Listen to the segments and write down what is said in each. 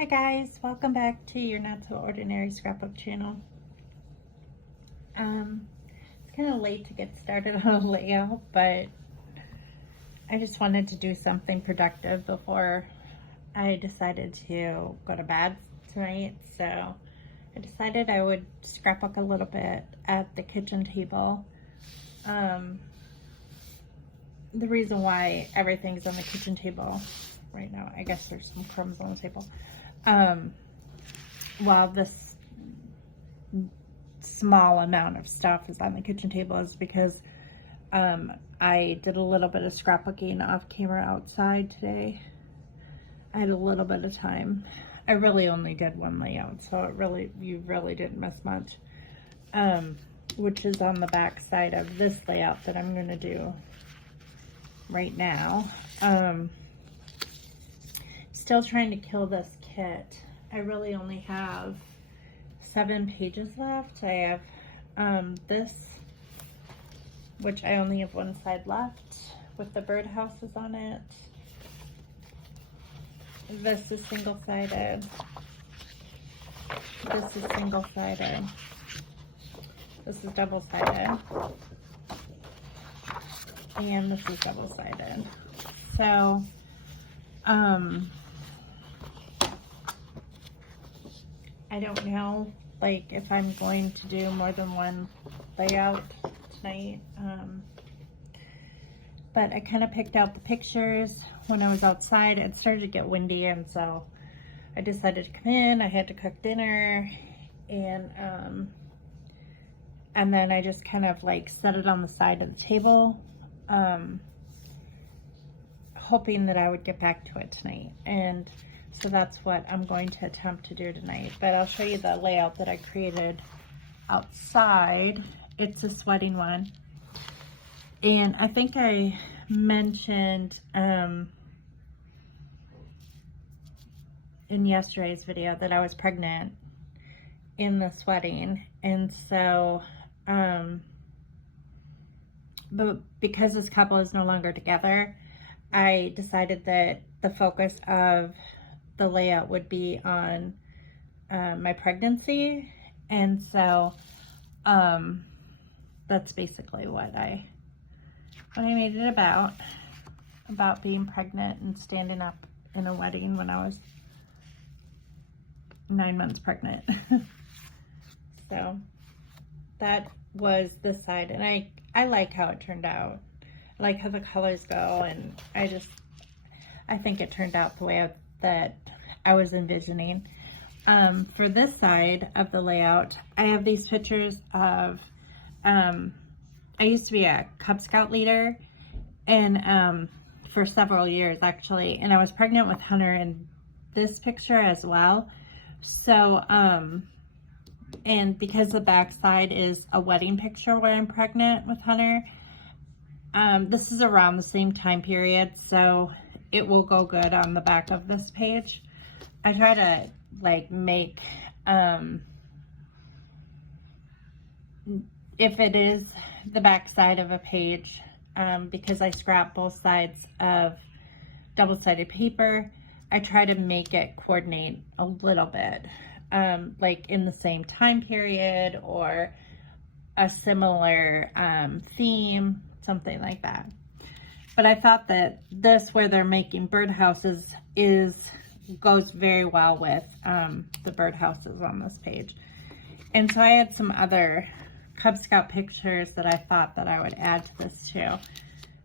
Hi guys, welcome back to your Not So Ordinary Scrapbook channel. It's kind of late to get started on a layout, but I just wanted to do something productive before I decided to go to bed tonight. So I decided I would scrapbook a little bit at the kitchen table. The reason why everything's on the kitchen table right now, I guess there's some crumbs on the table. While this small amount of stuff is on the kitchen table is because I did a little bit of scrapbooking off camera outside today. I had a little bit of time. I really only did one layout, so you really didn't miss much. Which is on the back side of this layout that I'm gonna do right now. Still trying to kill this kit. I really only have 7 pages left. I have this, which I only have one side left with the birdhouses on it. This is single-sided. This is single-sided. This is double-sided. And this is double-sided. So, I don't know, like, if I'm going to do more than one layout tonight, but I kind of picked out the pictures when I was outside. It started to get windy, and so I decided to come in. I had to cook dinner, and then I just kind of like set it on the side of the table, hoping that I would get back to it tonight. And so that's what I'm going to attempt to do tonight. But I'll show you the layout that I created outside. It's a sweating one. And I think I mentioned in yesterday's video that I was pregnant in the sweating. And so, but because this couple is no longer together, I decided that the focus of the layout would be on my pregnancy, and so that's basically what I made it about being pregnant and standing up in a wedding when I was 9 months pregnant. So that was this side, and I like how it turned out. I like how the colors go, and I think it turned out the way that I was envisioning. For this side of the layout, I have these pictures of, I used to be a Cub Scout leader, and for several years actually, and I was pregnant with Hunter in this picture as well. So, and because the back side is a wedding picture where I'm pregnant with Hunter, this is around the same time period, so it will go good on the back of this page. I try to like make, if it is the back side of a page, because I scrap both sides of double-sided paper, I try to make it coordinate a little bit, like in the same time period or a similar theme, something like that. But I thought that this, where they're making birdhouses, goes very well with the birdhouses on this page. And so I had some other Cub Scout pictures that I thought that I would add to this too.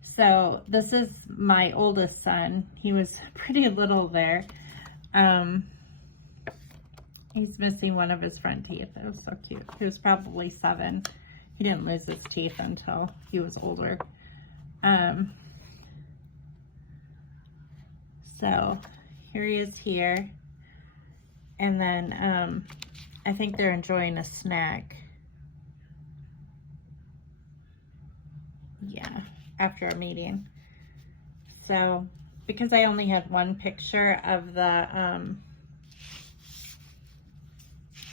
So this is my oldest son. He was pretty little there. He's missing one of his front teeth. It was so cute. He was probably 7. He didn't lose his teeth until he was older. So here he is here. And then I think they're enjoying a snack. Yeah, after a meeting. So because I only had one picture of the, I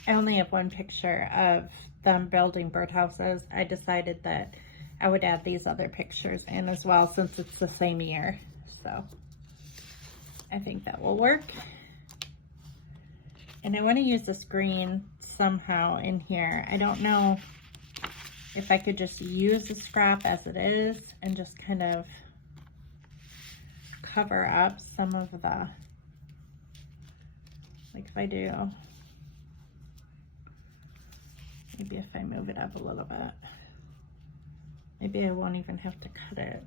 only have one picture of them building birdhouses, I decided that I would add these other pictures in as well, since it's the same year. So I think that will work. And I want to use this green somehow in here. I don't know if I could just use the scrap as it is and just kind of cover up some of the, like if I do, maybe if I move it up a little bit, maybe I won't even have to cut it.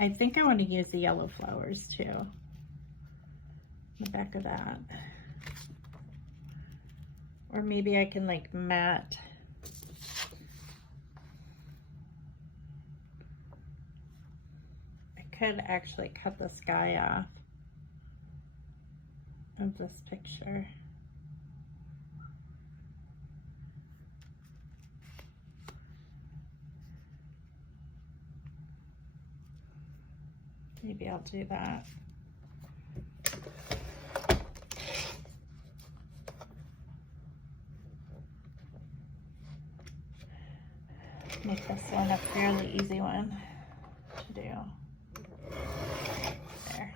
I think I want to use the yellow flowers too, the back of that. Or maybe I can like matte. I could actually cut the sky off of this picture. Maybe I'll do that. Make this one a fairly easy one to do. There.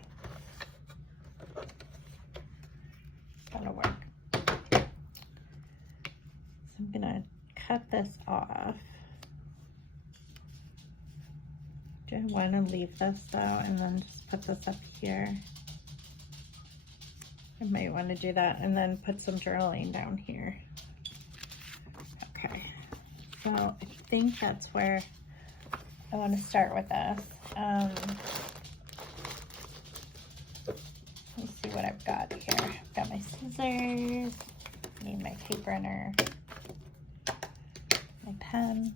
That'll work. So I'm gonna cut this off. Do I want to leave this though and then just put this up here? I might want to do that and then put some journaling down here. Okay, so I think that's where I want to start with this. Let's see what I've got here. I've got my scissors, need my tape runner, my pen.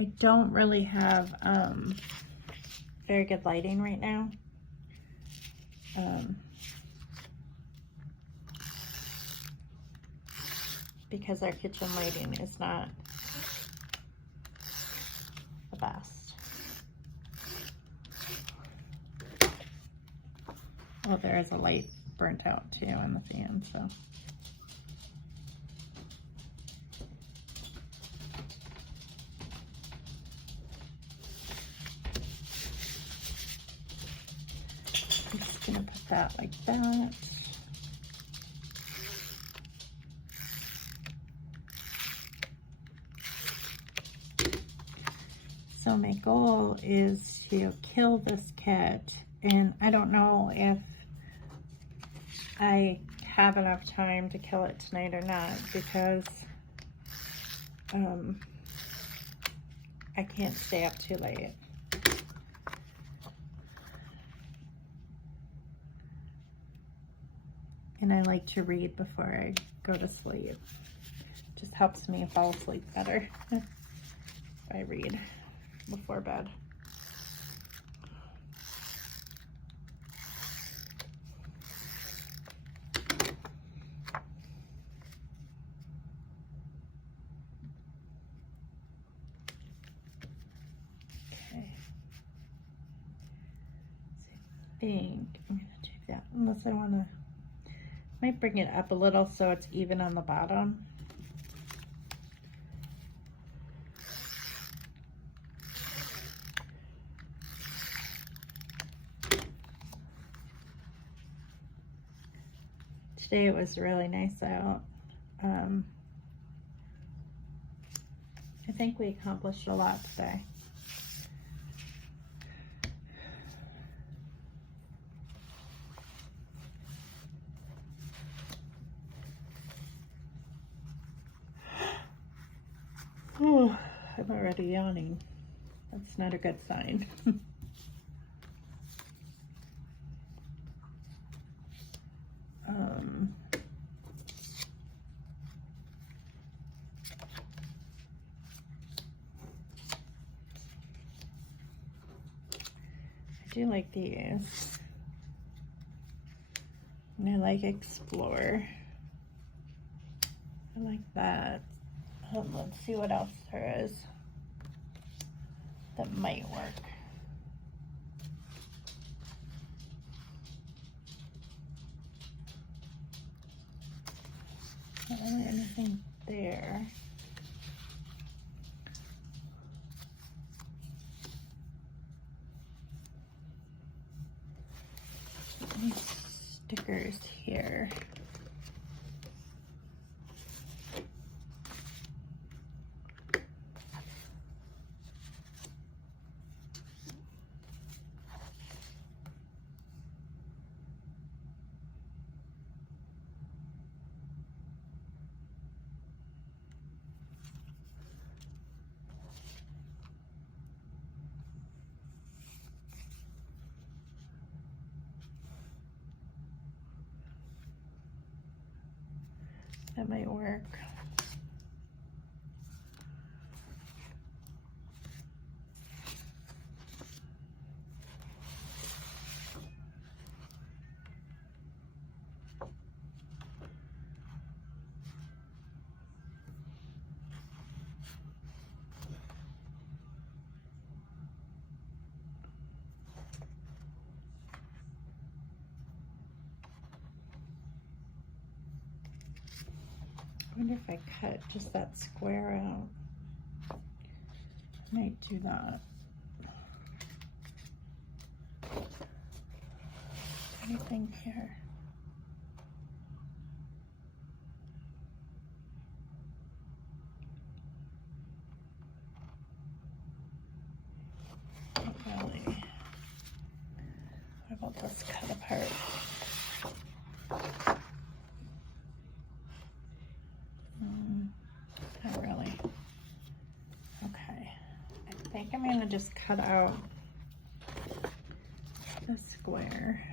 I don't really have very good lighting right now. Because our kitchen lighting is not the best. Well, there is a light burnt out too on the fan, so. I'm just gonna put that like that. So my goal is to kill this kit, and I don't know if I have enough time to kill it tonight or not, because I can't stay up too late. And I like to read before I go to sleep. Just helps me fall asleep better if I read before bed. Okay. So I think I'm gonna do that, unless I wanna, might bring it up a little so it's even on the bottom. Today it was really nice out. I think we accomplished a lot today. Oh, I'm already yawning. That's not a good sign. I do like these. And I like Explore. I like that. Let's see what else there is that might work. Not really anything there. Let me stickers here. That might work. I wonder if I cut just that square out. I might do that. Anything here? Not really. What about this cut apart? Not really. Okay. I think I'm gonna just cut out the square.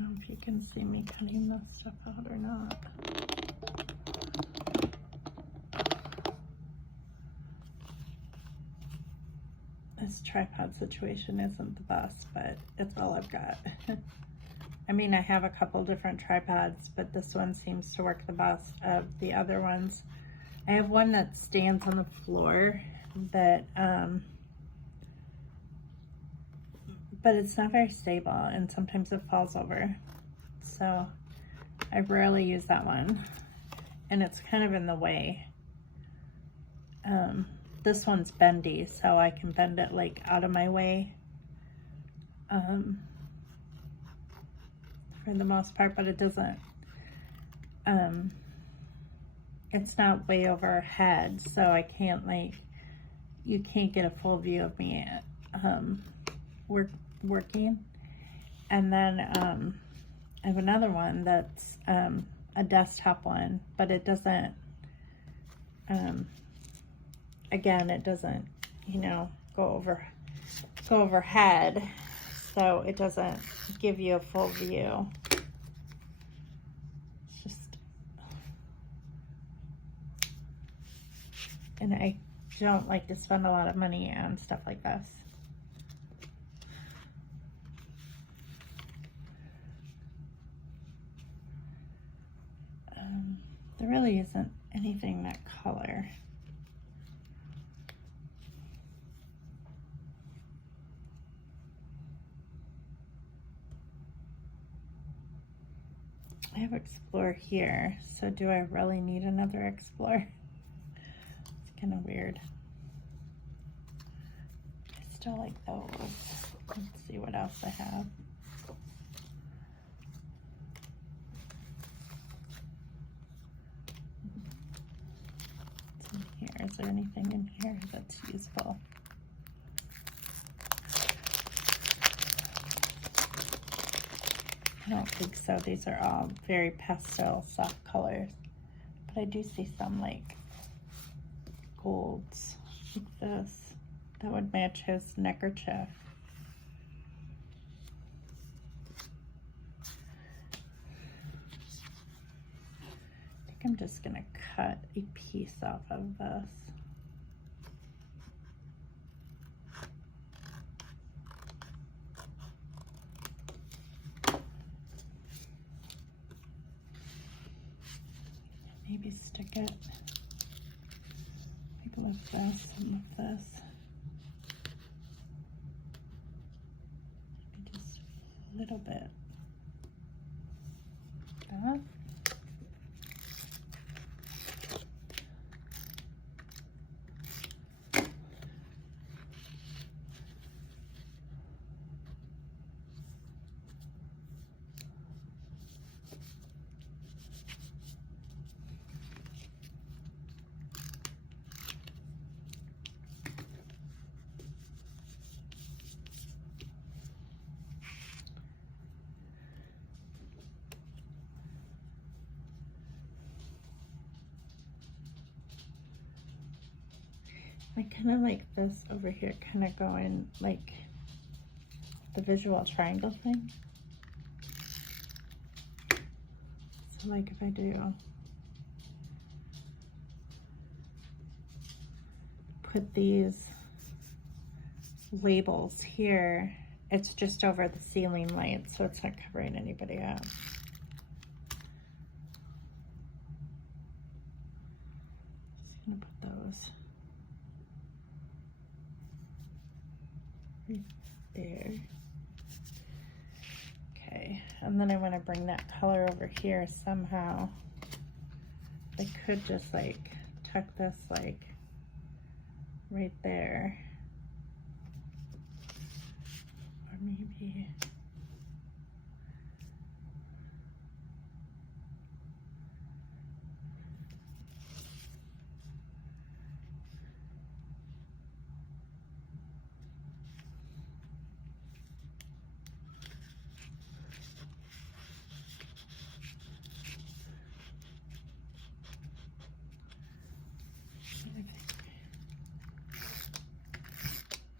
I don't know if you can see me cutting this stuff out or not. This tripod situation isn't the best, but it's all I've got. I mean, I have a couple different tripods, but this one seems to work the best of the other ones. I have one that stands on the floor that, but it's not very stable and sometimes it falls over. So I rarely use that one and it's kind of in the way. This one's bendy, so I can bend it like out of my way for the most part, but it doesn't, it's not way overhead, so I can't like, you can't get a full view of me working. And then I have another one that's a desktop one, but it doesn't, again, it doesn't, you know, go overhead, so it doesn't give you a full view. It's just, and I don't like to spend a lot of money on stuff like this. There really isn't anything that color. I have Explore here, so do I really need another Explore? It's kind of weird. I still like those. Let's see what else I have. What's in here? Is there anything in here that's useful? I don't think so. These are all very pastel, soft colors. But I do see some like golds, like this. That would match his neckerchief. I'm just gonna cut a piece off of this. Maybe stick it like with this and with this. Maybe just a little bit. That. I kind of like this over here, kind of going like the visual triangle thing. So like if I do put these labels here, it's just over the ceiling light, so it's not covering anybody up. Just gonna put those right there. Okay, and then I want to bring that color over here somehow. I could just like tuck this like right there, or maybe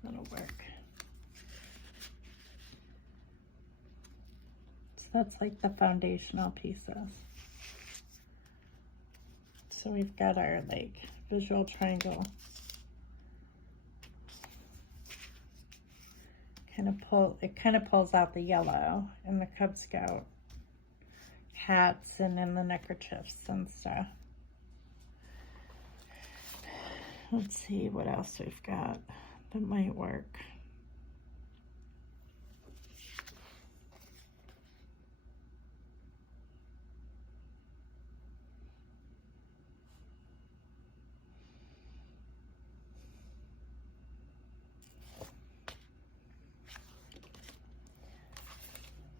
that'll work. So that's like the foundational pieces. So we've got our like visual triangle. It kind of pulls out the yellow in the Cub Scout hats and in the neckerchiefs and stuff. Let's see what else we've got that might work.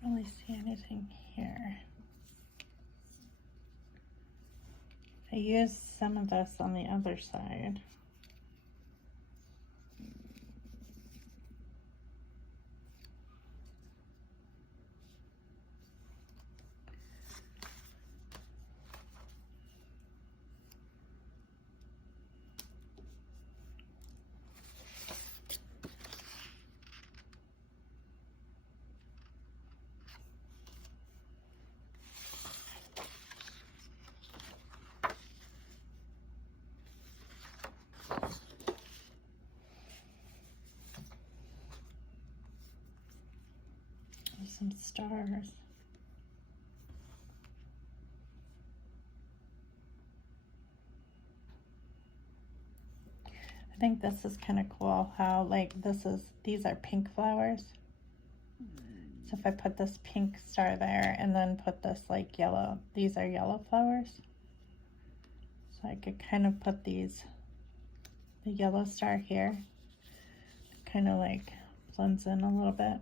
I don't really see anything here. I used some of this on the other side. Some stars. I think this is kind of cool how like these are pink flowers. So if I put this pink star there and then put this like yellow, these are yellow flowers. So I could kind of put the yellow star here, kind of like blends in a little bit.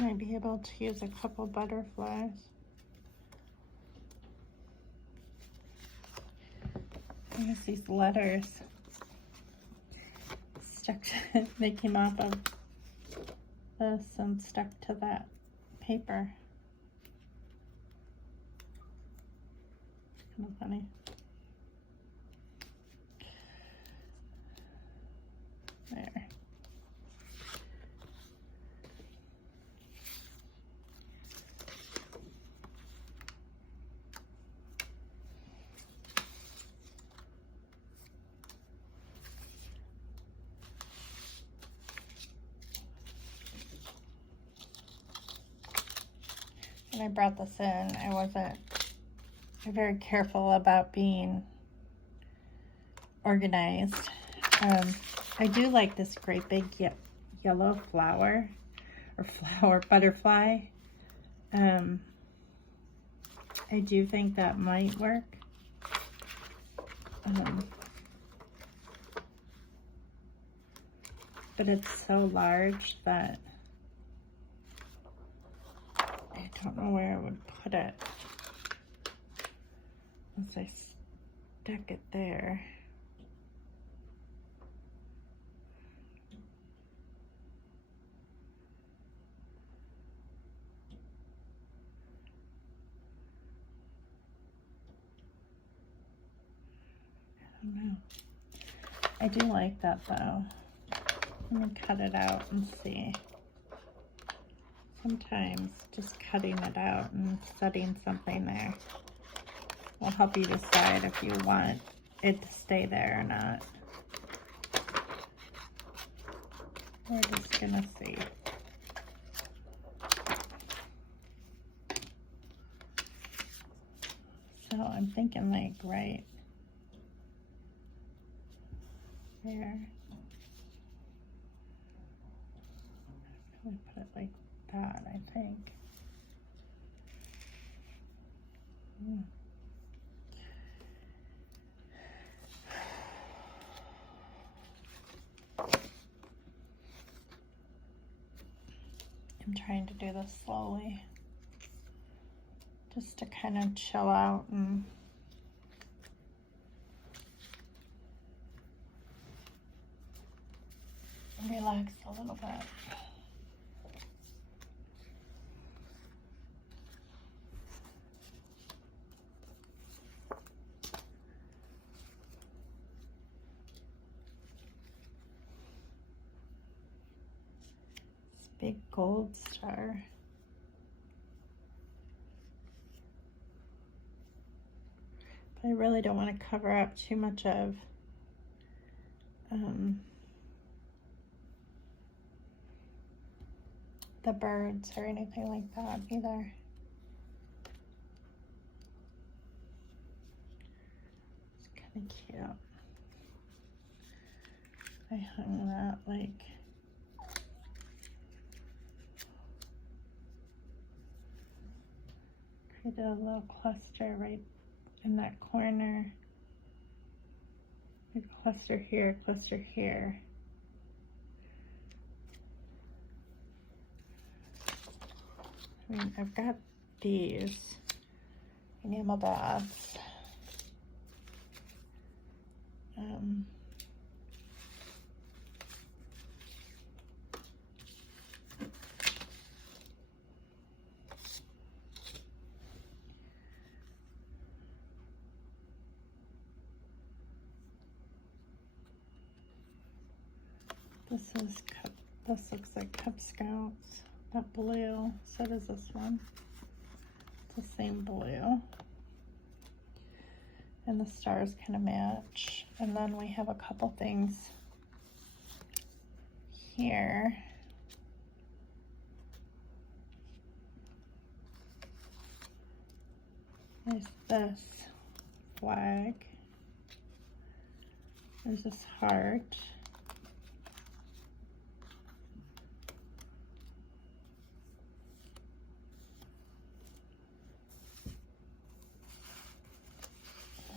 I might be able to use a couple butterflies. There's these letters stuck to, they came off of this and stuck to that paper. Kind of funny. There. When I brought this in, I wasn't very careful about being organized. I do like this great big yellow flower, or butterfly. I do think that might work. But it's so large that I don't know where I would put it. Once I stuck it there. I don't know. I do like that though. Let me cut it out and see. Sometimes just cutting it out and setting something there will help you decide if you want it to stay there or not. We're just gonna see. So I'm thinking like right there. Probably put it like that, I think. I'm trying to do this slowly, just to kind of chill out and relax a little bit. Big gold star. But I really don't want to cover up too much of the birds or anything like that either. It's kind of cute. I hung that like created a little cluster right in that corner. A cluster here, cluster here. I mean, I've got these enamel dots. This looks like Cub Scouts. That blue. So does this one. It's the same blue. And the stars kind of match. And then we have a couple things here. There's this flag. There's this heart.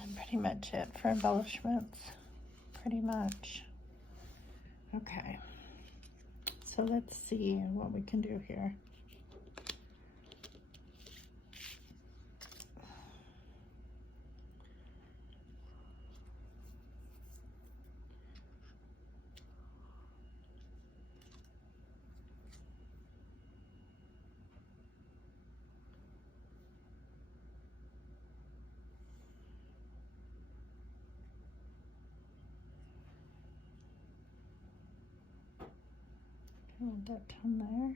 And pretty much it for embellishments. Pretty much. Okay. So let's see what we can do here. want that down there.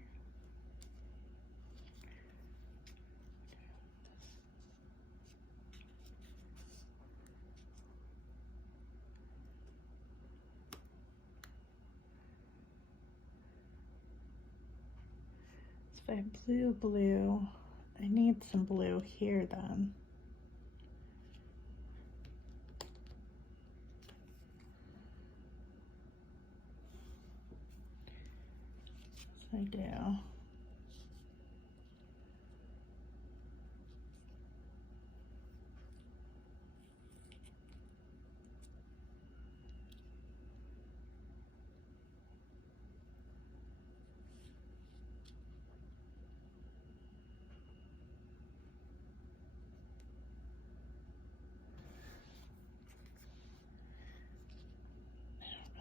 So I have blue. I need some blue here then. I do.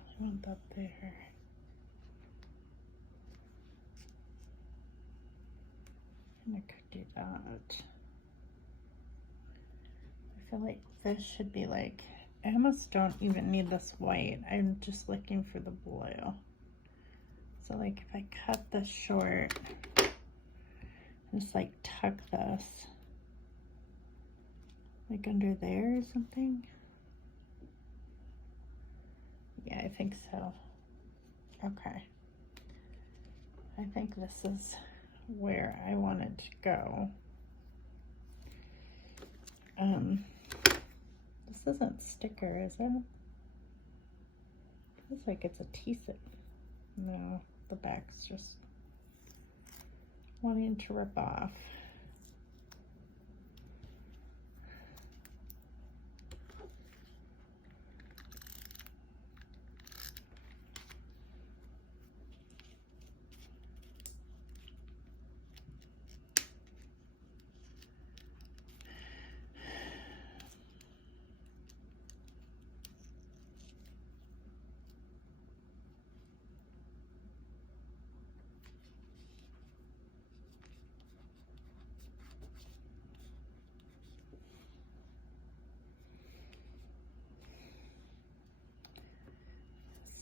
I want that there. And I could do that. I feel like this should be like, I almost don't even need this white. I'm just looking for the blue. So like if I cut this short, just like tuck this like under there or something. Yeah, I think so. Okay. I think this is where I wanted to go. This isn't sticker, is it? Looks like it's a T-zip. No, the back's just wanting to rip off.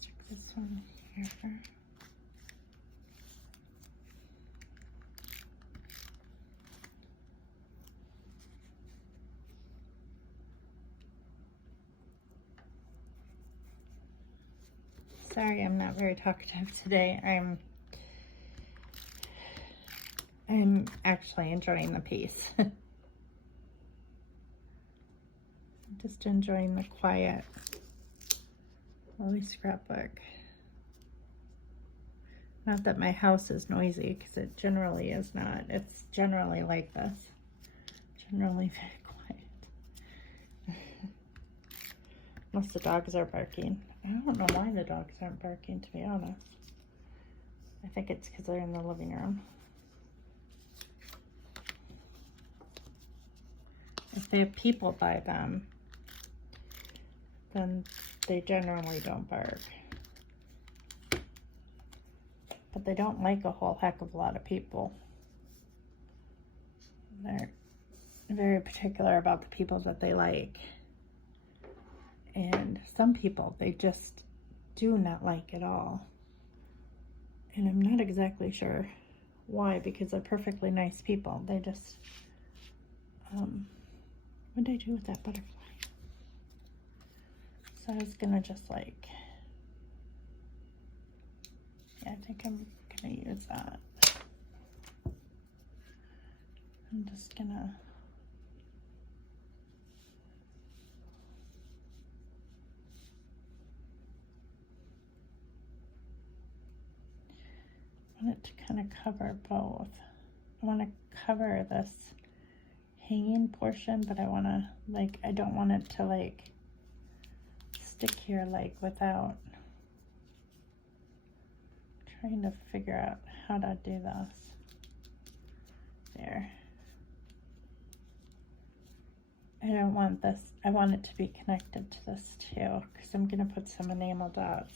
Stick this one here. Sorry, I'm not very talkative today. I'm actually enjoying the piece. Just enjoying the quiet Lily scrapbook. Not that my house is noisy, because it generally is not. It's generally like this. Generally very quiet. Unless the dogs are barking. I don't know why the dogs aren't barking, to be honest. I think it's because they're in the living room. If they have people by them, then they generally don't bark. But they don't like a whole heck of a lot of people. They're very particular about the people that they like. And some people they just do not like at all. And I'm not exactly sure why, because they're perfectly nice people. They just, what did I do with that butterfly? So I was gonna just like, yeah, I think I'm gonna use that. I'm just gonna I want it to kind of cover both. I want to cover this hanging portion, but I want to like, I don't want it to like stick here like without trying to figure out how to do this. There. I don't want this, I want it to be connected to this too, because I'm going to put some enamel dots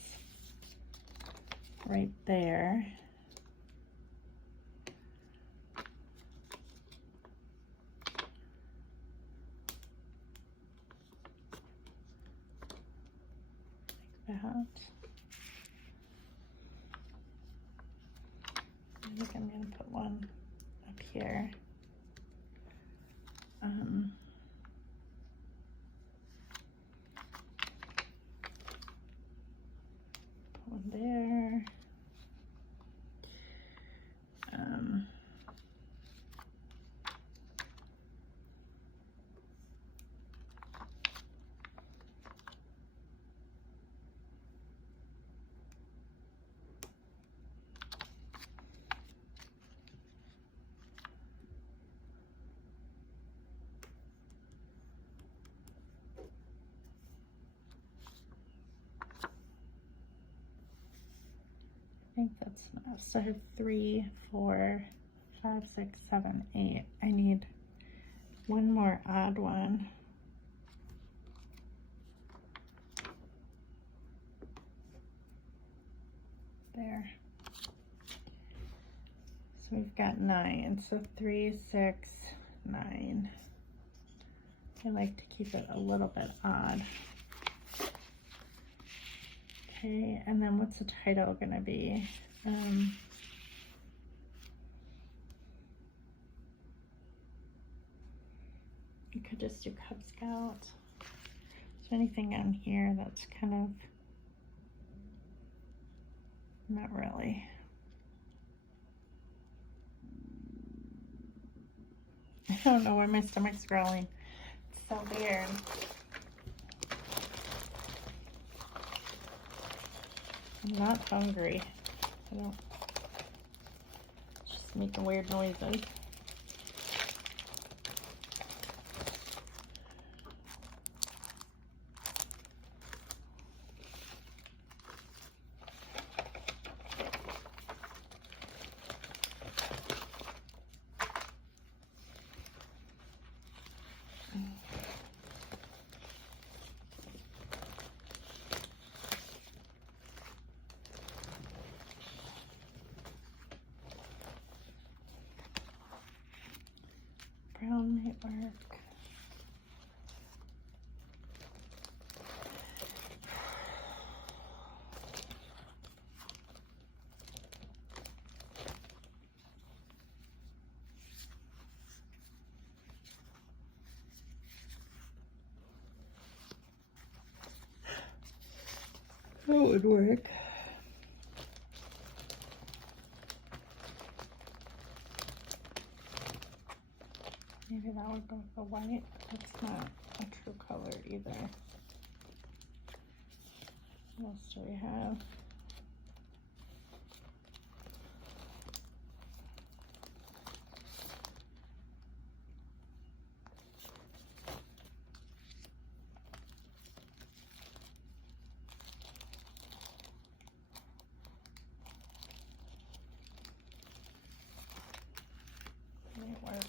right there. Like that. think I'm gonna put one up here. Put one there. I think that's enough. So I have 3, 4, 5, 6, 7, 8. I need one more odd one. There. So we've got 9. So 3, 6, 9. I like to keep it a little bit odd. Okay, and then what's the title gonna be? You could just do Cub Scout. Is there anything on here that's kind of, not really. I don't know where my stomach's growling. It's so weird. I'm not hungry. I don't, it's just making weird noises. Brown might work. That would work. Maybe that would go with the white. That's not a true color either. What else do we have? Might work.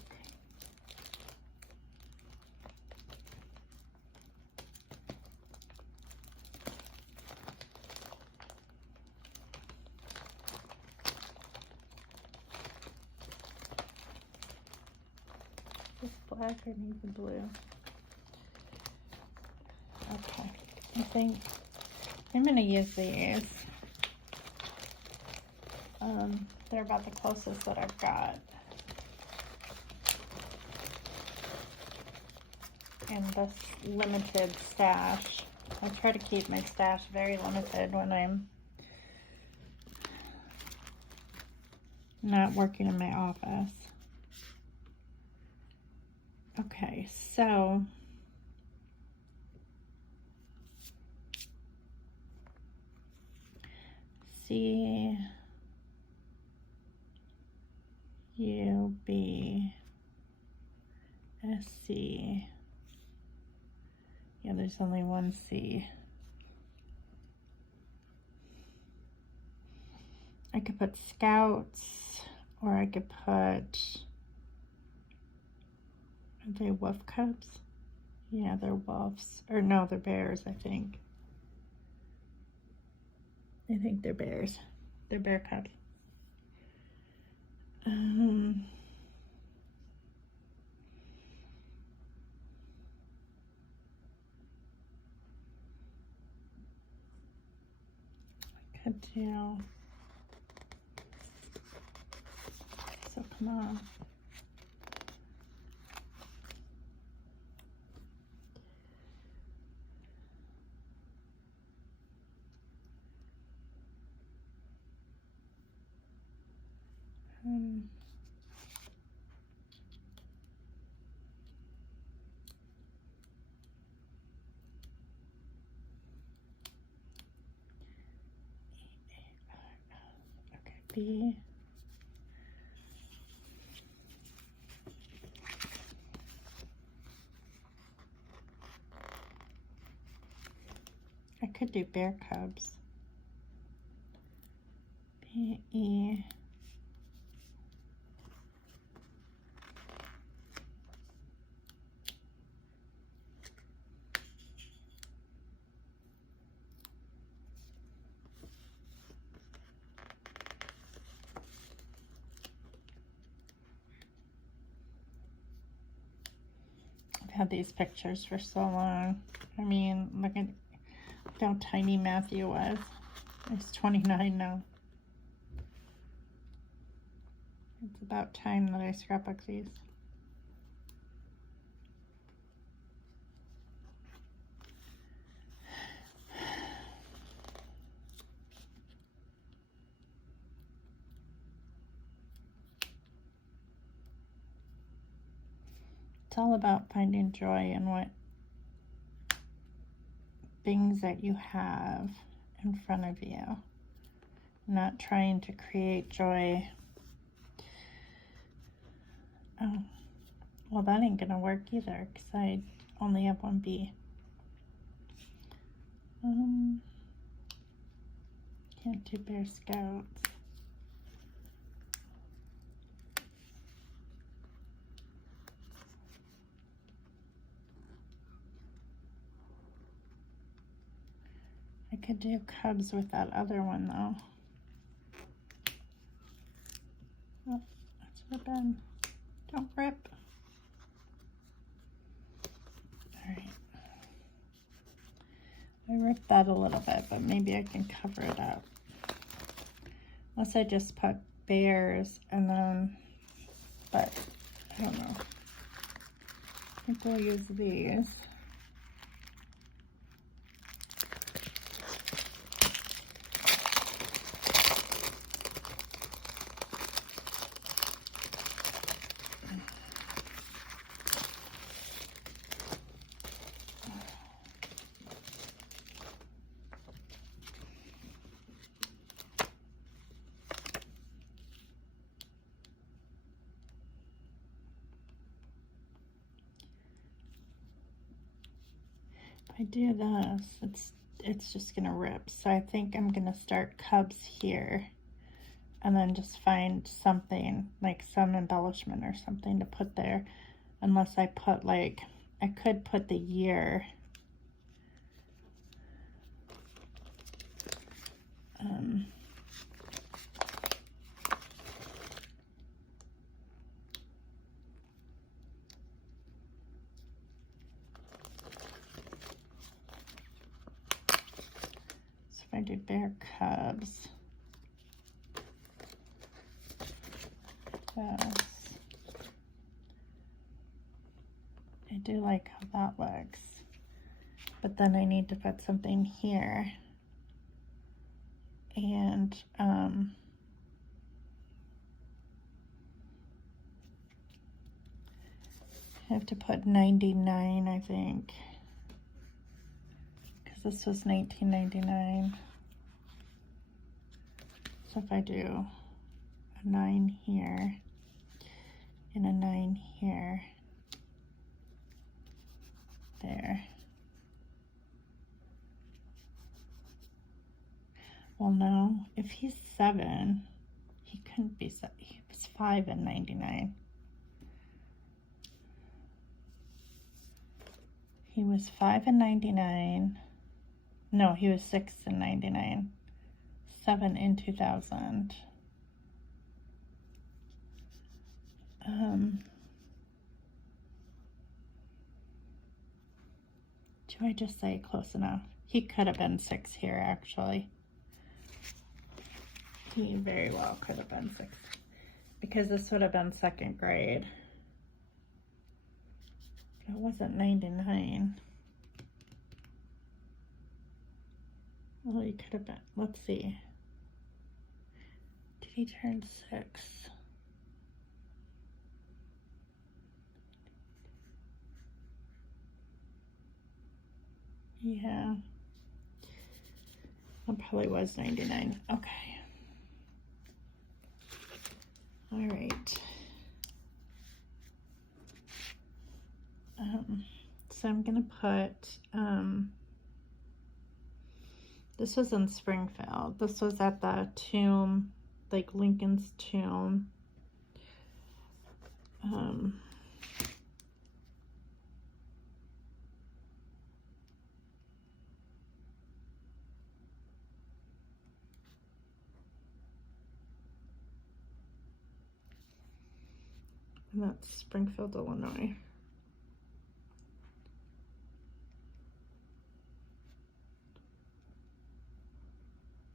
This black or navy blue? Okay, I think I'm gonna use these. They're about the closest that I've got. In this limited stash. I try to keep my stash very limited when I'm not working in my office. Okay, so C-U-B-S-C. Yeah, there's only one C. I could put Scouts, or I could put, are they wolf cubs? Yeah, they're wolves. Or no, they're bears, I think. I think they're bears. They're bear cubs. I could do small. Um, okay, B. I could do bear cubs. B, E. I've had these pictures for so long. I mean, look at how tiny Matthew was. He's 29 now. It's about time that I scrapbook these. It's all about finding joy in what things that you have in front of you. Not trying to create joy. Oh, well, that ain't gonna work either because I only have one B. Can't do Bear Scouts. I could do Cubs with that other one though. Oh, that's ribbon. Don't rip. Alright. I ripped that a little bit, but maybe I can cover it up. Unless I just put bears and then, but I don't know. I think we'll use these. I do this, it's just gonna rip. So I think I'm gonna start Cubs here and then just find something like some embellishment or something to put there, unless I put like, I could put the year. I do Bear Cubs. This. I do like how that looks. But then I need to put something here. And I have to put 99, I think. Because this was 1999. So if I do a 9 here and a 9 here, there. Well, no, if he's 7, he couldn't be 7. He was 5 in 99. He was 5 in 99. No, he was 6 in 99. 7 in 2000. Do I just say close enough? He could have been 6 here, actually. He very well could have been 6. because this would have been second grade. It wasn't 99. Well, he could have been. Let's see. Did he turn 6? Yeah. It probably was 99. Okay. All right. So I'm gonna put, this was in Springfield. This was at the tomb, like Lincoln's tomb. And that's Springfield, Illinois.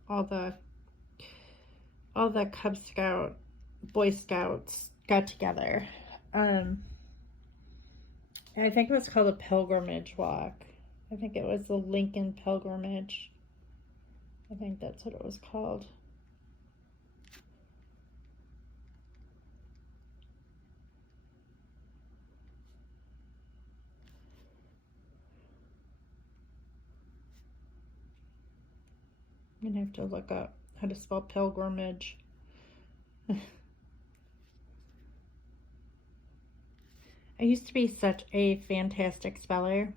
All the Cub Scout, Boy Scouts got together. I think it was called a pilgrimage walk. I think it was the Lincoln Pilgrimage. I think that's what it was called. I'm gonna have to look up how to spell pilgrimage. I used to be such a fantastic speller,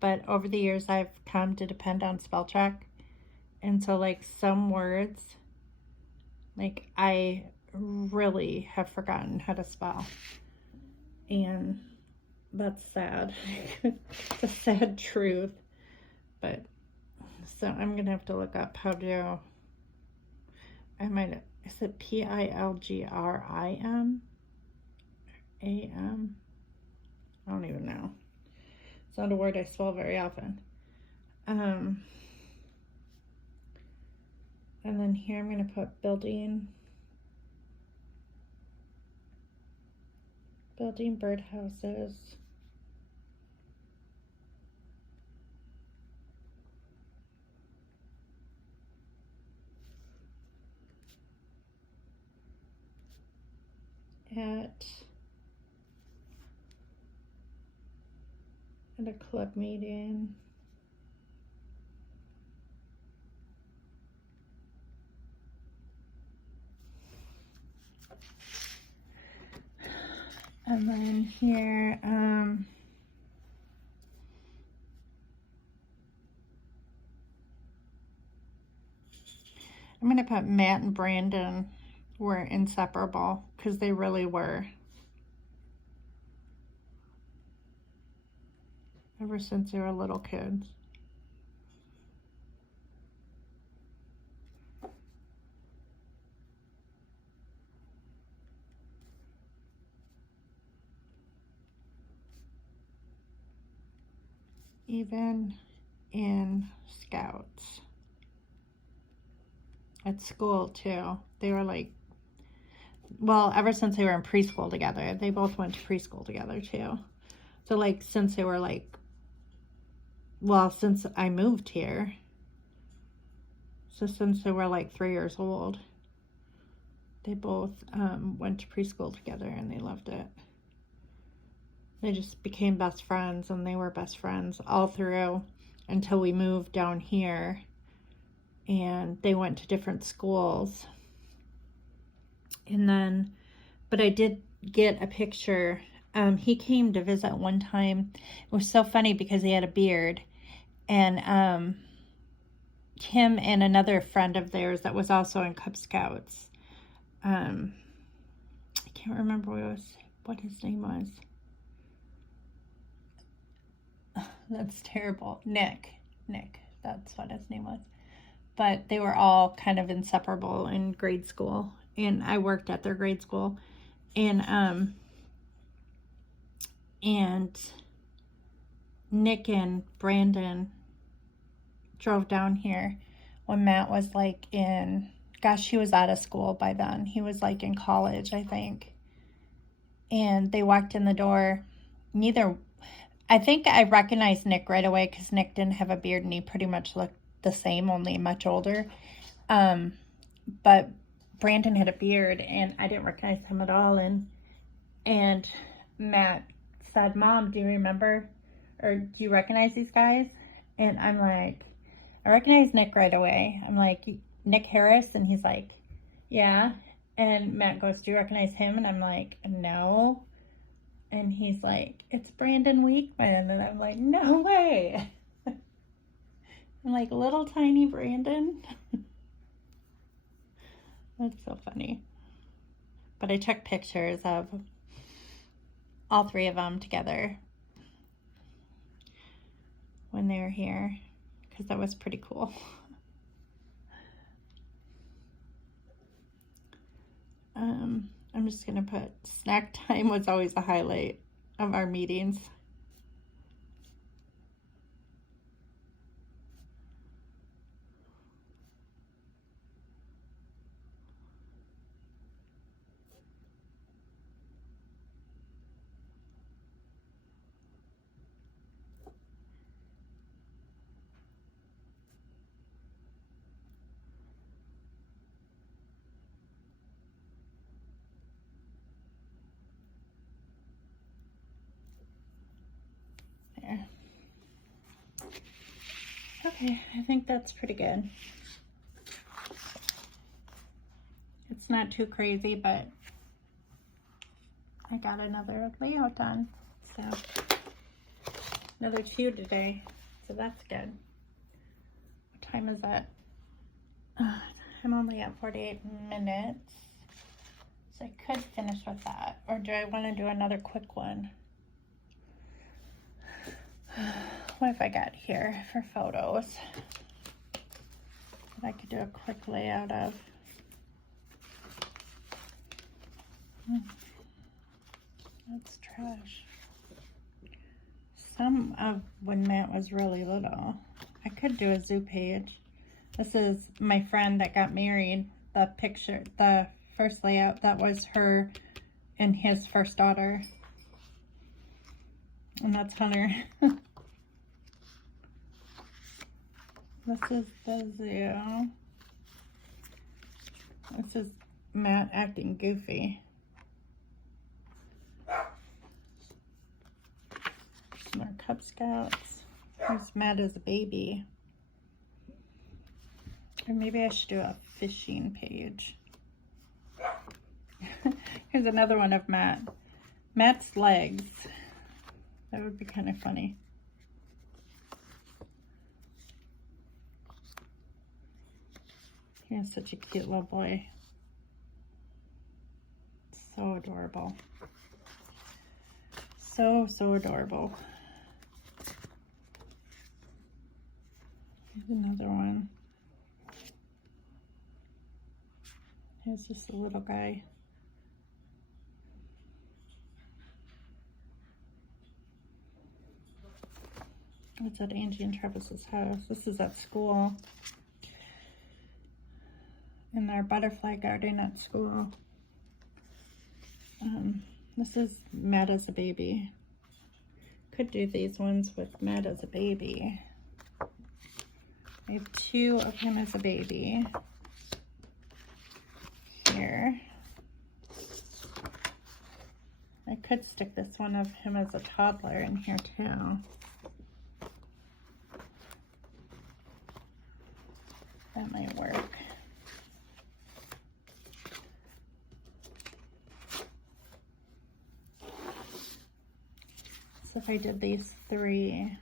but over the years I've come to depend on spell check. And so like some words, like I really have forgotten how to spell. And that's sad. It's a sad truth. But so I'm gonna have to look up how to, is it Pilgrim? A-M? I don't even know. It's not a word I spell very often. And then here I'm gonna put building birdhouses. At a club meeting. And then here, I'm going to put Matt and Brandon were inseparable, because they really were. Ever since they were little kids. Even in Scouts. At school too. They were like, well, ever since they were in preschool together. They both went to preschool together too. So like since they were like, well, since I moved here. So since they were like 3 years old. They both went to preschool together and they loved it. They just became best friends, and they were best friends all through until we moved down here, and they went to different schools. And then, but I did get a picture. He came to visit one time. It was so funny because he had a beard, and him and another friend of theirs that was also in Cub Scouts. I can't remember what his name was. That's terrible. Nick, that's what his name was. But they were all kind of inseparable in grade school, and I worked at their grade school, and Nick and Brandon drove down here when Matt was like in gosh, he was out of school by then. He was like in college, I think. And they walked in the door. I think I recognized Nick right away because Nick didn't have a beard and he pretty much looked the same, only much older. But Brandon had a beard and I didn't recognize him at all. And Matt said, Mom, do you remember, or do you recognize these guys? And I'm like, I recognize Nick right away. I'm like, Nick Harris? And he's like, yeah. And Matt goes, do you recognize him? And I'm like, no. And he's like, it's Brandon Weekman. And I'm like, no way. I'm like, little tiny Brandon. That's so funny. But I took pictures of all three of them together when they were here because that was pretty cool. I'm just gonna put snack time was always a highlight of our meetings. There. Okay, I think that's pretty good. It's not too crazy, but I got another layout done. So another 2 today, so that's good. What time is it? I'm only at 48 minutes, so I could finish with that. Or do I want to do another quick one? What have I got here for photos that I could do a quick layout of? That's trash. Some of when Matt was really little. I could do a zoo page. This is my friend that got married. The picture, the first layout, that was her and his first daughter. And that's Hunter. This is the zoo. This is Matt acting goofy. Some more Cub Scouts. Here's Matt as a baby. Or maybe I should do a fishing page. Here's another one of Matt. Matt's legs. That would be kind of funny. He's such a cute little boy. So adorable. So adorable. Here's another one. Here's just a little guy. It's at Angie and Travis's house. This is at school. In their butterfly garden at school. This is Matt as a baby. Could do these ones with Matt as a baby. I have 2 of him as a baby. Here. I could stick this one of him as a toddler in here too. That might work. So if I did these 3.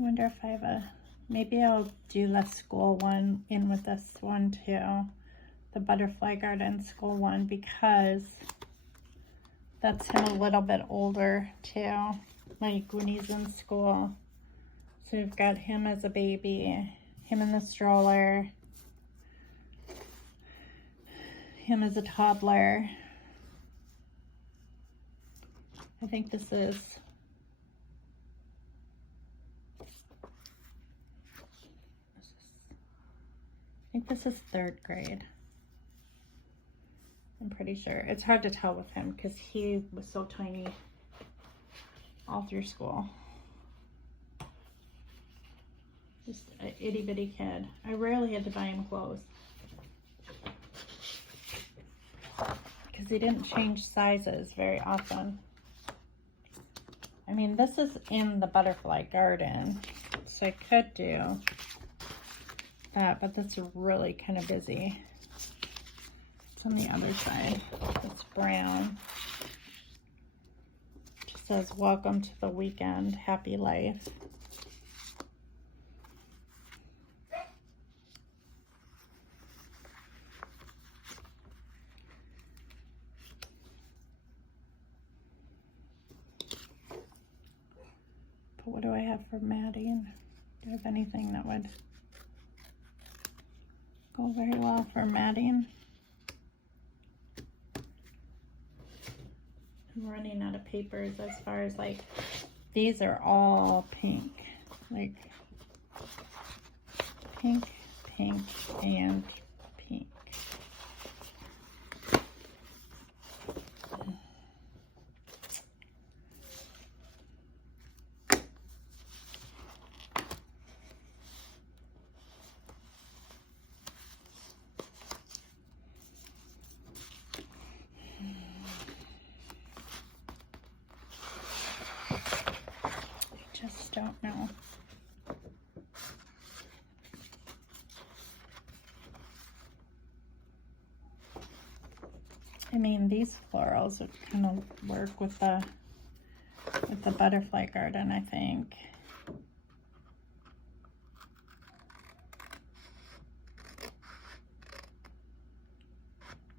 I wonder if I have maybe I'll do the school one in with this one too. The butterfly garden school one, because that's him a little bit older too, like when he's in school. So we've got him as a baby, him in the stroller, him as a toddler. I think this is third grade. I'm pretty sure. It's hard to tell with him because he was so tiny all through school. Just an itty bitty kid. I rarely had to buy him clothes because he didn't change sizes very often. I mean, this is in the butterfly garden, so I could do that, but that's really kind of busy. It's on the other side. It's brown. It just says, "Welcome to the weekend, happy life." But what do I have for matting? Do I have anything that would go very well for matting? I'm running out of papers as far as like, these are all pink, like pink, pink, and pink. Don't know. I mean, these florals would kind of work with the butterfly garden, I think.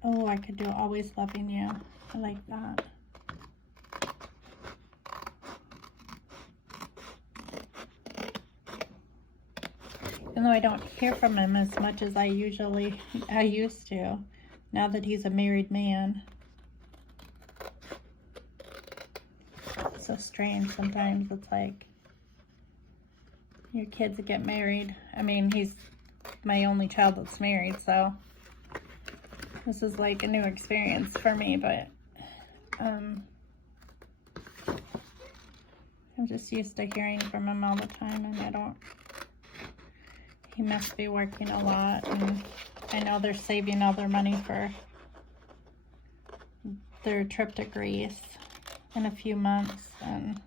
Oh, I could do Always Loving You. I like that. Even though I don't hear from him as much as I used to, now that he's a married man. It's so strange sometimes. It's like your kids that get married. I mean, he's my only child that's married, so this is like a new experience for me, but I'm just used to hearing from him all the time, and I don't. He must be working a lot, and I know they're saving all their money for their trip to Greece in a few months, and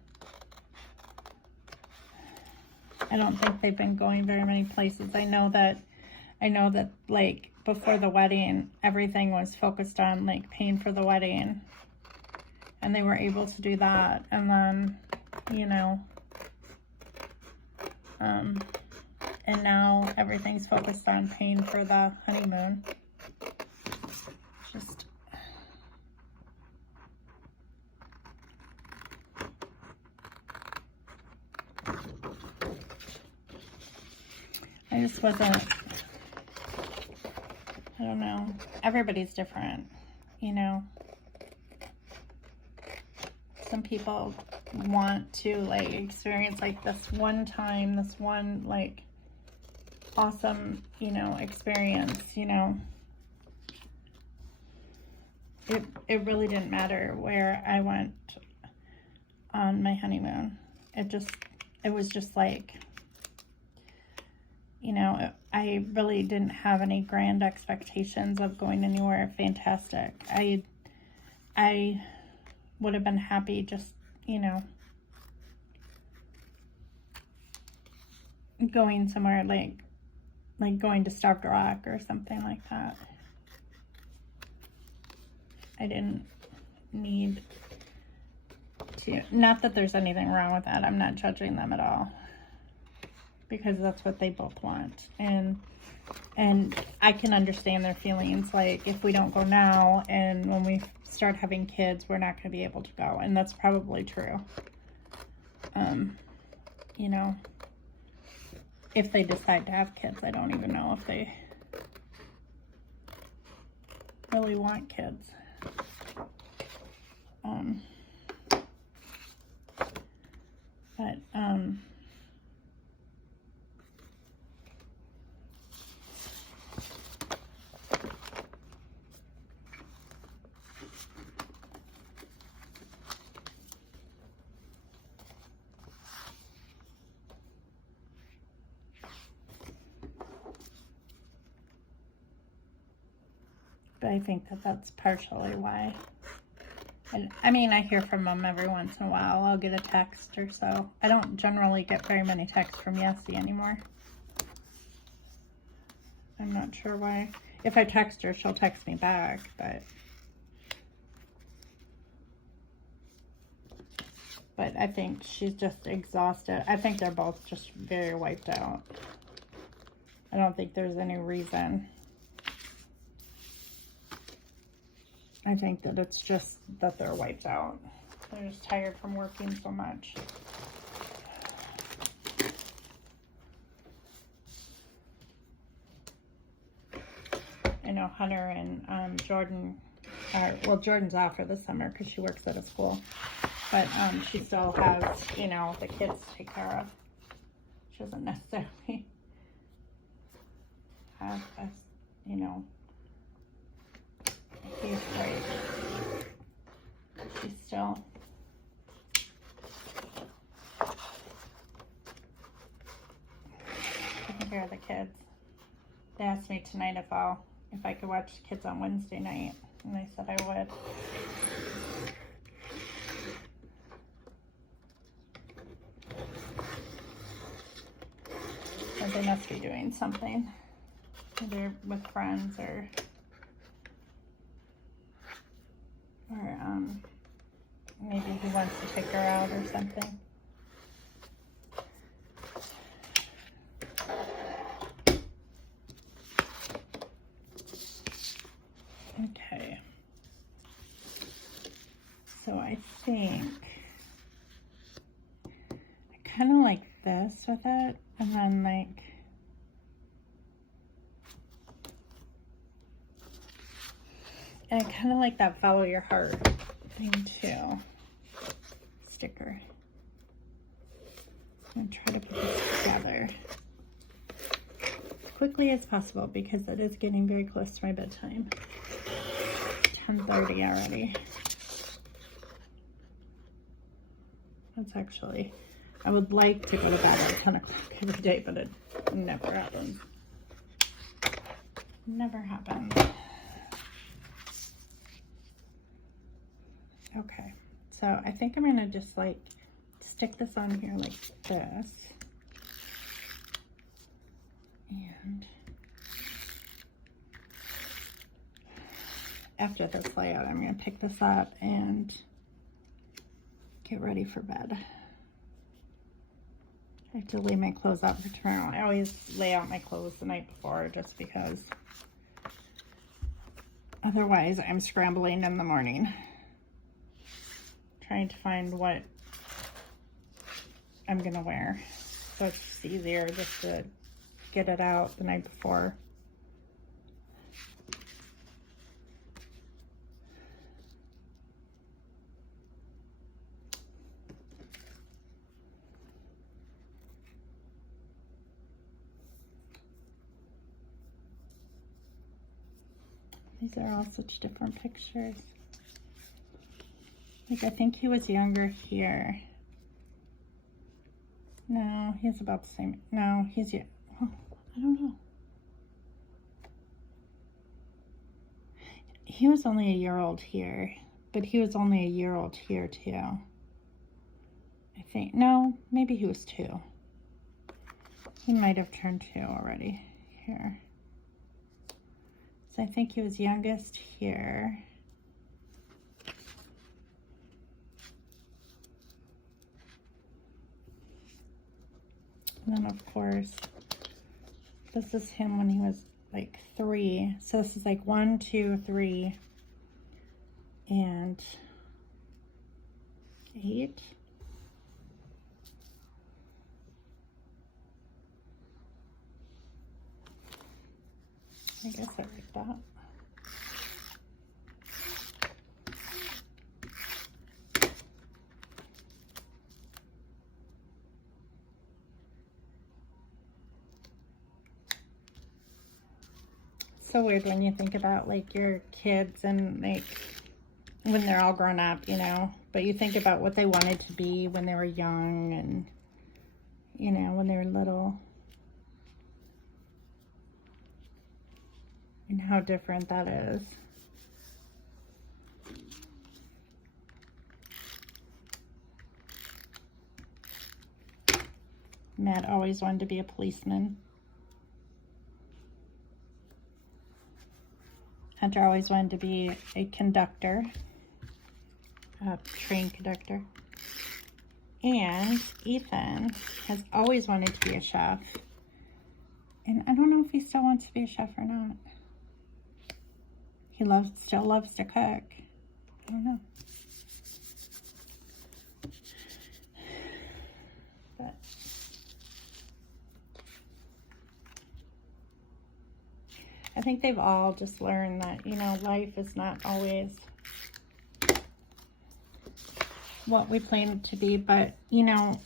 I don't think they've been going very many places. I know that like before the wedding, everything was focused on like paying for the wedding, and they were able to do that, and then, you know, and now everything's focused on paying for the honeymoon. Just I just wasn't, I don't know. Everybody's different, you know. Some people want to like experience like this one time, this one like awesome, you know, experience, you know. It really didn't matter where I went on my honeymoon. It was just like, you know, I really didn't have any grand expectations of going anywhere fantastic. I would have been happy just, you know, going somewhere like going to Starved Rock or something like that. I didn't need to, not that there's anything wrong with that. I'm not judging them at all, because that's what they both want. And I can understand their feelings. Like, if we don't go now and when we start having kids, we're not going to be able to go. And that's probably true. You know, if they decide to have kids. I don't even know if they really want kids. But I think that that's partially why. And I mean, I hear from them every once in a while. I'll get a text or so. I don't generally get very many texts from Yessie anymore. I'm not sure why. If I text her, she'll text me back, but I think she's just exhausted. I think they're both just very wiped out. I don't think there's any reason. I think that it's just that they're wiped out. They're just tired from working so much. I know Hunter and Jordan are, well, Jordan's off for the summer because she works at a school. But she still has, you know, the kids to take care of. She doesn't necessarily have a, you know, a huge break. She's still taking care of the kids. They asked me tonight if I could watch the kids on Wednesday night, and I said I would. They must be doing something, either with friends or maybe he wants to take her out or something. Okay, so I think I kind of like this with it, and then like and I kind of like that follow your heart thing too, sticker. I'm gonna try to put this together as quickly as possible because it is getting very close to my bedtime. 10:30 already. That's actually, I would like to go to bed at 10 o'clock every day, but it never happens. Never happens. Okay, so I think I'm gonna just like stick this on here like this. And after this layout, I'm gonna pick this up and get ready for bed. I have to lay my clothes out for tomorrow. I always lay out my clothes the night before just because otherwise I'm scrambling in the morning trying to find what I'm gonna wear. So it's just easier just to get it out the night before. These are all such different pictures. Like, I think he was younger here. No, he's about the same. No, he's, oh, I don't know. He was only a year old here, but he was only a year old here too. I think, no, maybe he was 2. He might have turned 2 already here. So I think he was youngest here. And then of course, this is him when he was like 3. So this is like 1, 2, 3, and 8. I guess I like that. So weird when you think about like your kids and like when they're all grown up, you know, but you think about what they wanted to be when they were young and, you know, when they were little, and how different that is. Matt always wanted to be a policeman. Hunter always wanted to be a conductor, a train conductor. And Ethan has always wanted to be a chef. And I don't know if he still wants to be a chef or not. He still loves to cook. I don't know. But I think they've all just learned that, you know, life is not always what we plan it to be, but, you know,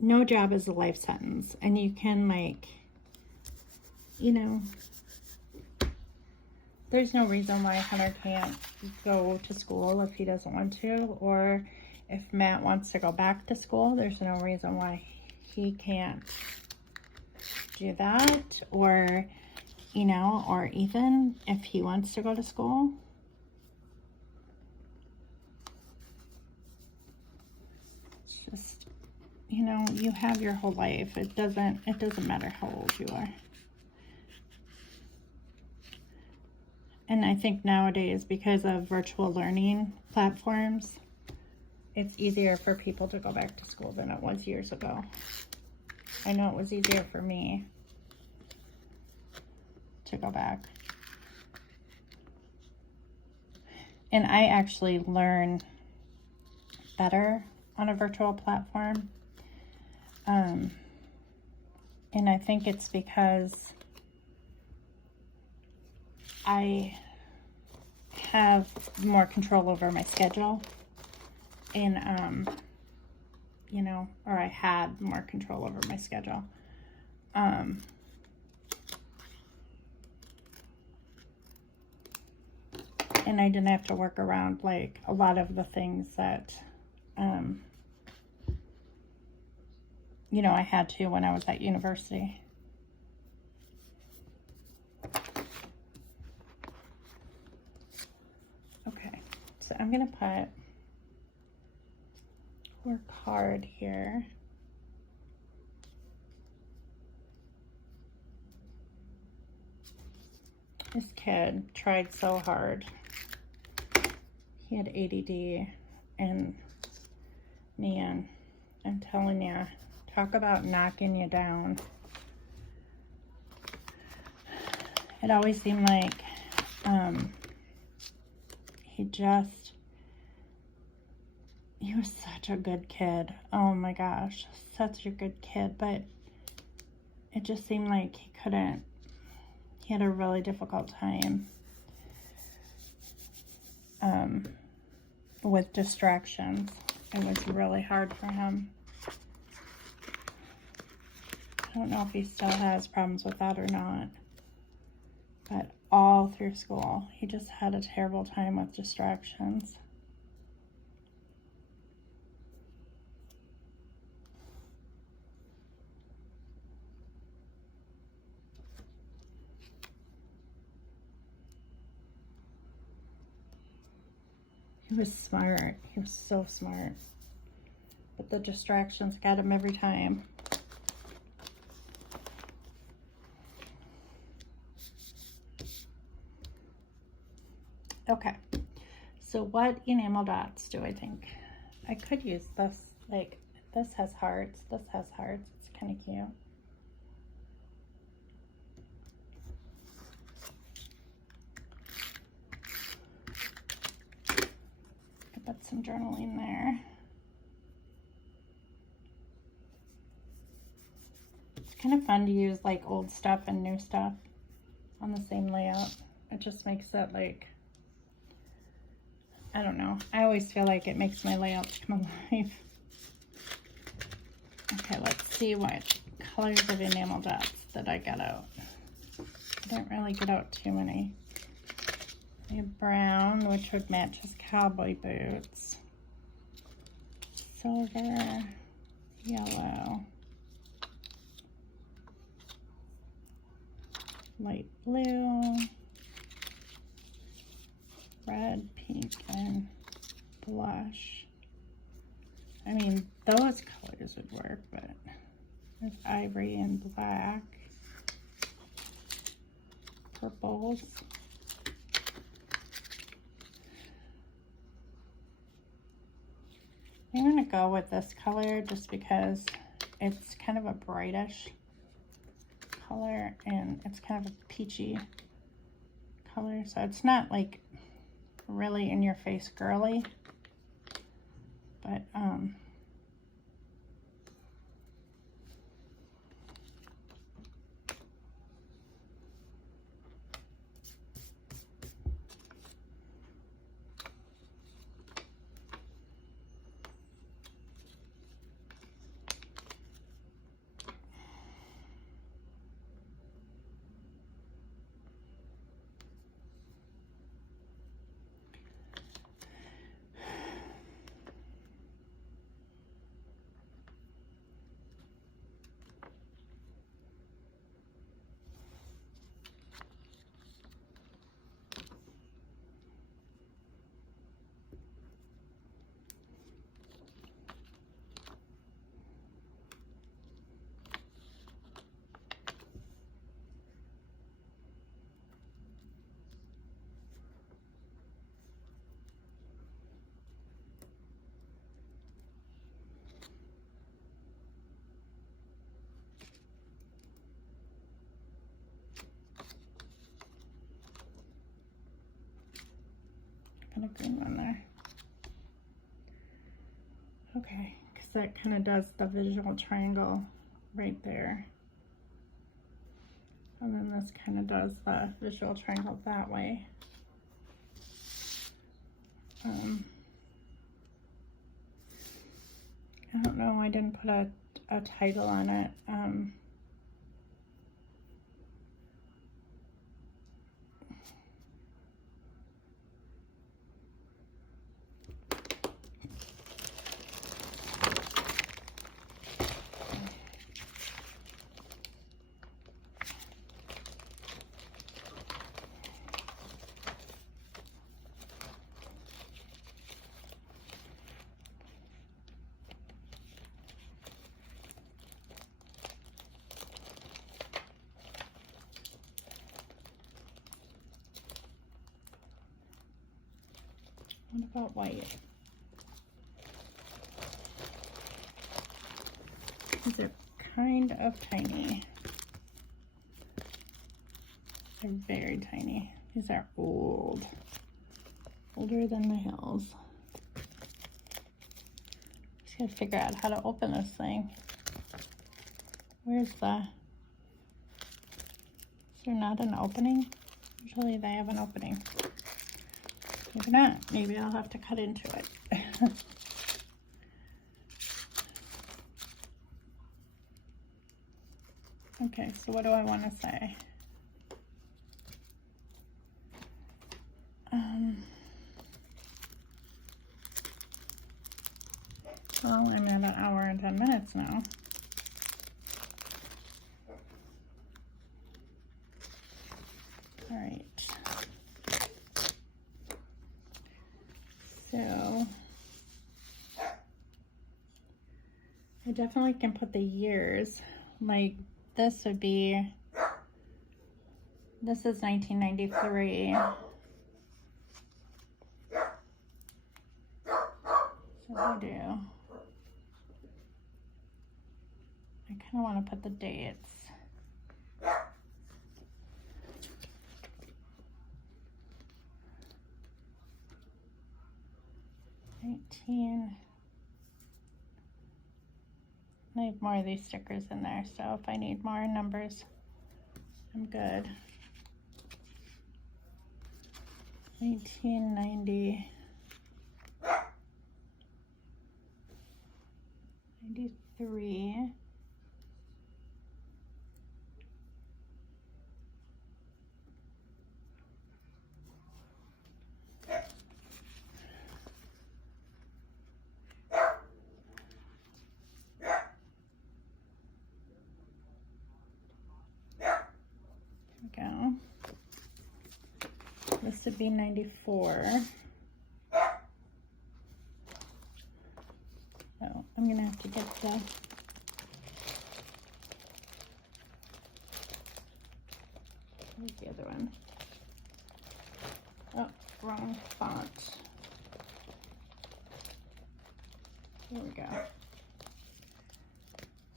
no job is a life sentence, and you can, like, you know, there's no reason why Hunter can't go to school if he doesn't want to, or if Matt wants to go back to school, there's no reason why he can't do that, or, you know, or Ethan, if he wants to go to school. It's just, you know, you have your whole life. It doesn't matter how old you are. And I think nowadays, because of virtual learning platforms, it's easier for people to go back to school than it was years ago. I know it was easier for me to go back. And I actually learn better on a virtual platform. And I think it's because I have more control over my schedule, and you know, or I had more control over my schedule. And I didn't have to work around like a lot of the things that you know, I had to when I was at university. Okay, so I'm gonna put work hard here. This kid tried so hard. He had ADD, and man, I'm telling you, talk about knocking you down. It always seemed like he was such a good kid. Oh my gosh, such a good kid, but it just seemed like he had a really difficult time with distractions. It was really hard for him. I don't know if he still has problems with that or not, but all through school, he just had a terrible time with distractions. He was smart. He was so smart. But the distractions got him every time. Okay, so what enamel dots do I think? I could use this, like, this has hearts, this has hearts, it's kind of cute. I put some journaling there. kind of fun to use like old stuff and new stuff on the same layout. It just makes it like, I don't know. I always feel like it makes my layouts come alive. Okay, let's see what colors of enamel dots that I got out. I didn't really get out too many. I have brown, which would match his cowboy boots. Silver, yellow, light blue, red, pink, and blush. I mean, those colors would work, but there's ivory and black, purples. I'm gonna go with this color just because it's kind of a brightish color and it's kind of a peachy color, so it's not like really in your face girly, but got a green one there. Okay, because that kind of does the visual triangle right there. And then this kind of does the visual triangle that way. I don't know, I didn't put a title on it. What about white? These are kind of tiny. They're very tiny. These are old. Older than the hills. Just gotta figure out how to open this thing. Where's the... Is there not an opening? Usually they have an opening. Maybe not. Maybe I'll have to cut into it. Okay, so what do I want to say? Well, I'm at an hour and 10 minutes now. All right. So I definitely can put the years. Like this would be, this is 1993. So I do. I kind of want to put the dates. I have more of these stickers in there, so if I need more numbers, I'm good. 1990. 93. Go. This would be 94. Oh, I'm gonna have to get the where's the other one? Oh, wrong font. There we go.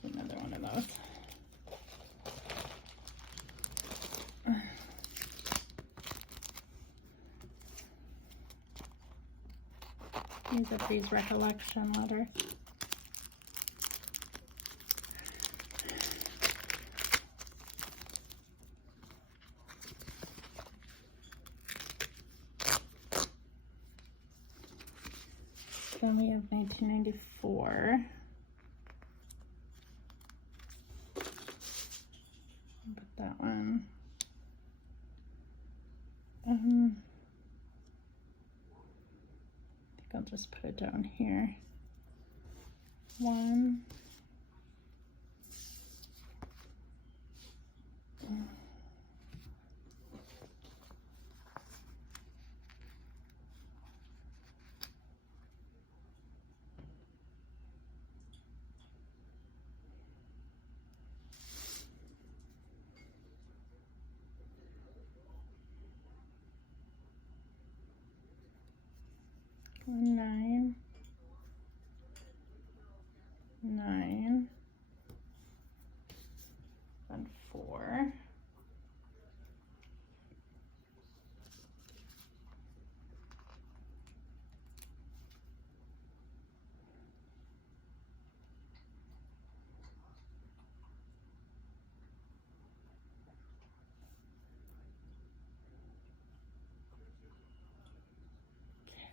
Another one of those. These are these recollection letters. Then we have 1994. Put that one. I think I'll just put it down here. 1. Nine, 9, and 4.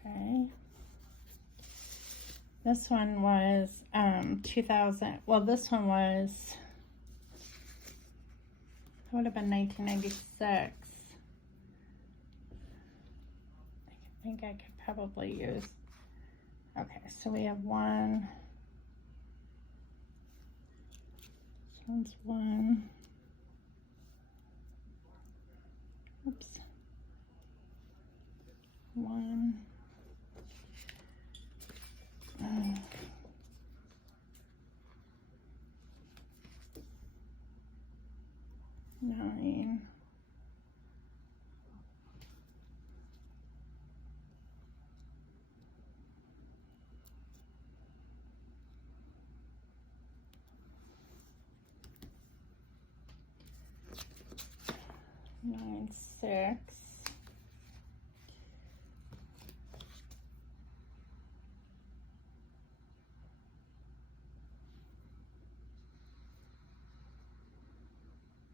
Okay. This one was 2000. Well, this one was, it would have been 1996. I think I could probably use. Okay, so we have 1. This one's 1. Oops. 1. 9. 9, 6.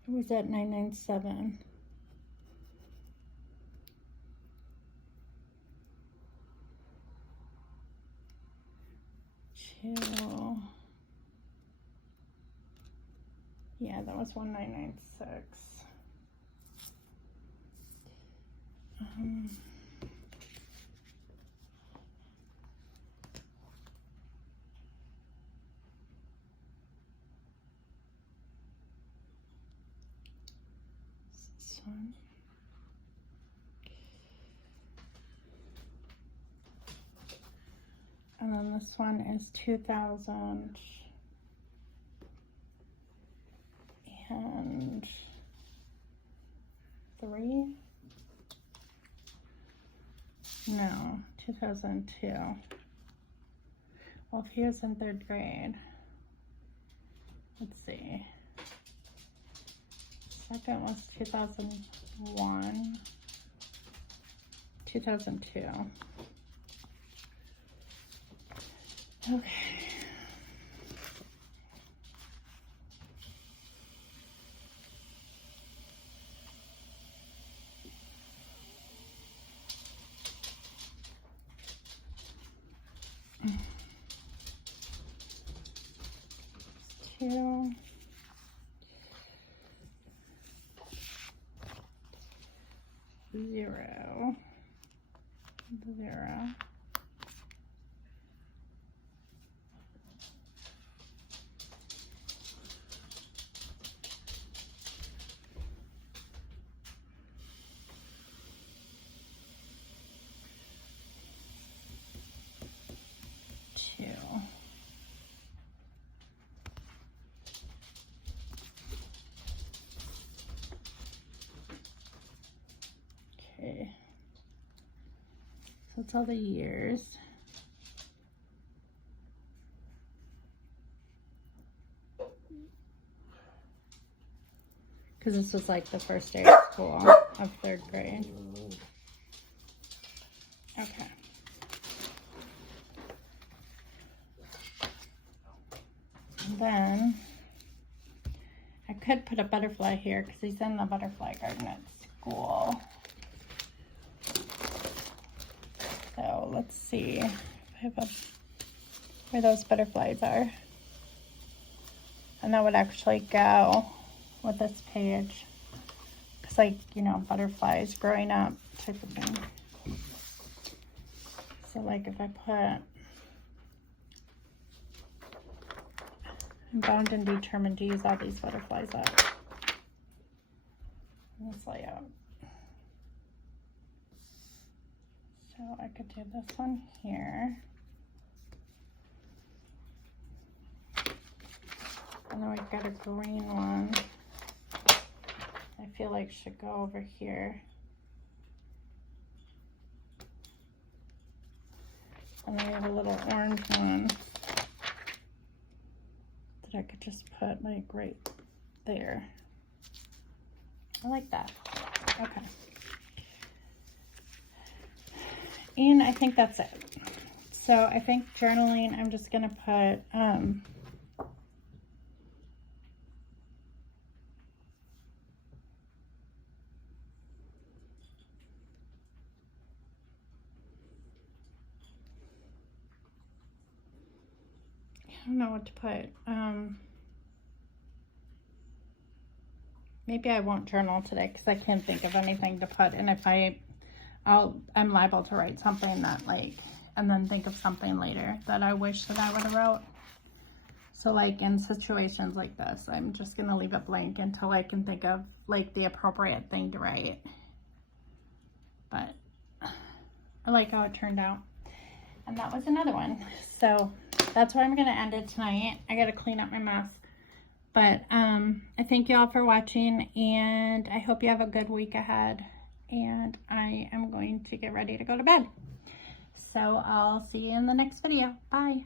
Who's at 997? Chill. Yeah, that was 1996. This one. And then this one is 2003. No, 2002. Well, if he was in 3rd grade, let's see. Second was 2001, 2002. Okay. 2, 0, 0. Okay, so it's all the years. Because this was like the first day of school of 3rd grade. Okay. And then I could put a butterfly here because he's in the butterfly garden at school. So let's see if I have where those butterflies are. And that would actually go with this page. Because, like, you know, butterflies growing up type of thing. So, like, if I put, I'm bound and determined to use all these butterflies up in this layout. So I could do this one here. And then we've got a green one. I feel like should go over here. And then we have a little orange one that I could just put like right there. I like that. Okay. And I think that's it. So I think journaling, I'm just gonna put I don't know what to put. Maybe I won't journal today because I can't think of anything to put. And if I'm liable to write something that like, and then think of something later that I wish that I would have wrote. So like in situations like this, I'm just gonna leave it blank until I can think of like the appropriate thing to write. But I like how it turned out. And that was another one. So that's where I'm gonna end it tonight. I gotta clean up my mess. But I thank you all for watching, and I hope you have a good week ahead. And I am going to get ready to go to bed. So I'll see you in the next video. Bye.